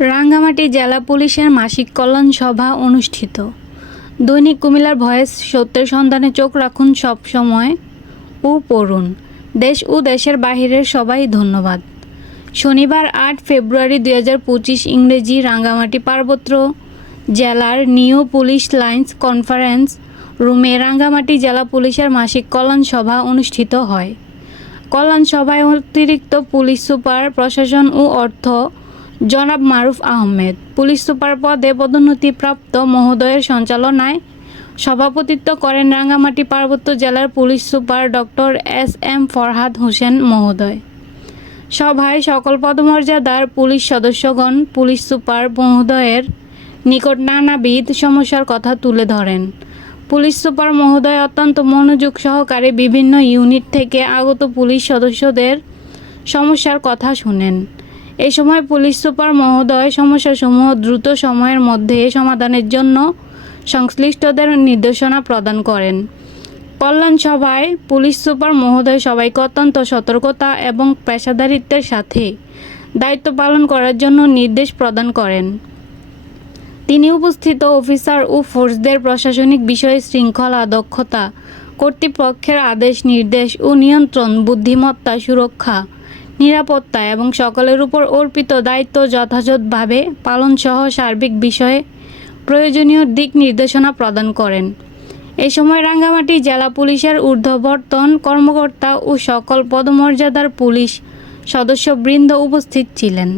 রাঙ্গামাটি জেলা পুলিশের মাসিক কল্যাণ সভা অনুষ্ঠিত। দৈনিক কুমিল্লার ভয়েস, সত্যের সন্ধানে চোখ রাখুন সব সময় ও পড়ুন। দেশ ও দেশের বাহিরের সবাই ধন্যবাদ। শনিবার ৮ ফেব্রুয়ারি ২০২৫ ইংরেজি রাঙ্গামাটি পার্বত্য জেলার নিউ পুলিশ লাইন্স কনফারেন্স রুমে রাঙ্গামাটি জেলা পুলিশের মাসিক কল্যাণ সভা অনুষ্ঠিত হয়। কল্যাণ সভায় অতিরিক্ত পুলিশ সুপার প্রশাসন ও অর্থ জনাব মারুফ আহমেদ, পুলিশ সুপার পদে পদোন্নতিপ্রাপ্ত মহোদয়ের সঞ্চালনায় সভাপতিত্ব করেন রাঙ্গামাটি পার্বত্য জেলার police super doctor SM. Farhad Hossain মহোদয়। সভায় সকল পদমর্যাদার পুলিশ সদস্যগণ পুলিশ সুপার মহোদয়ের নিকট নানাবিধ সমস্যার কথা তুলে ধরেন। পুলিশ সুপার মহোদয় অত্যন্ত মনোযোগ সহকারে বিভিন্ন ইউনিট থেকে আগত পুলিশ সদস্যদের সমস্যার কথা শুনেন। এ সময় পুলিশ সুপার মহোদয় সমস্যাসমূহ দ্রুত সময়ের মধ্যে সমাধানের জন্য সংশ্লিষ্টদের নির্দেশনা প্রদান করেন। কল্যাণ সভায় পুলিশ সুপার মহোদয় সবাইকে অত্যন্ত সতর্কতা এবং পেশাদারিত্বের সাথে দায়িত্ব পালন করার জন্য নির্দেশ প্রদান করেন। তিনি উপস্থিত অফিসার ও ফোর্সদের প্রশাসনিক বিষয়ে শৃঙ্খলা, দক্ষতা, কর্তৃপক্ষের আদেশ নির্দেশ ও নিয়ন্ত্রণ, বুদ্ধিমত্তা, সুরক্ষা, নিরাপত্তা এবং সকলের উপর অর্পিত দায়িত্ব যথাযথভাবে পালনসহ সার্বিক বিষয়ে প্রয়োজনীয় দিক নির্দেশনা প্রদান করেন। এ সময় রাঙ্গামাটি জেলা পুলিশের ঊর্ধ্বতন কর্মকর্তা ও সকল পদমর্যাদার পুলিশ সদস্যবৃন্দ উপস্থিত ছিলেন।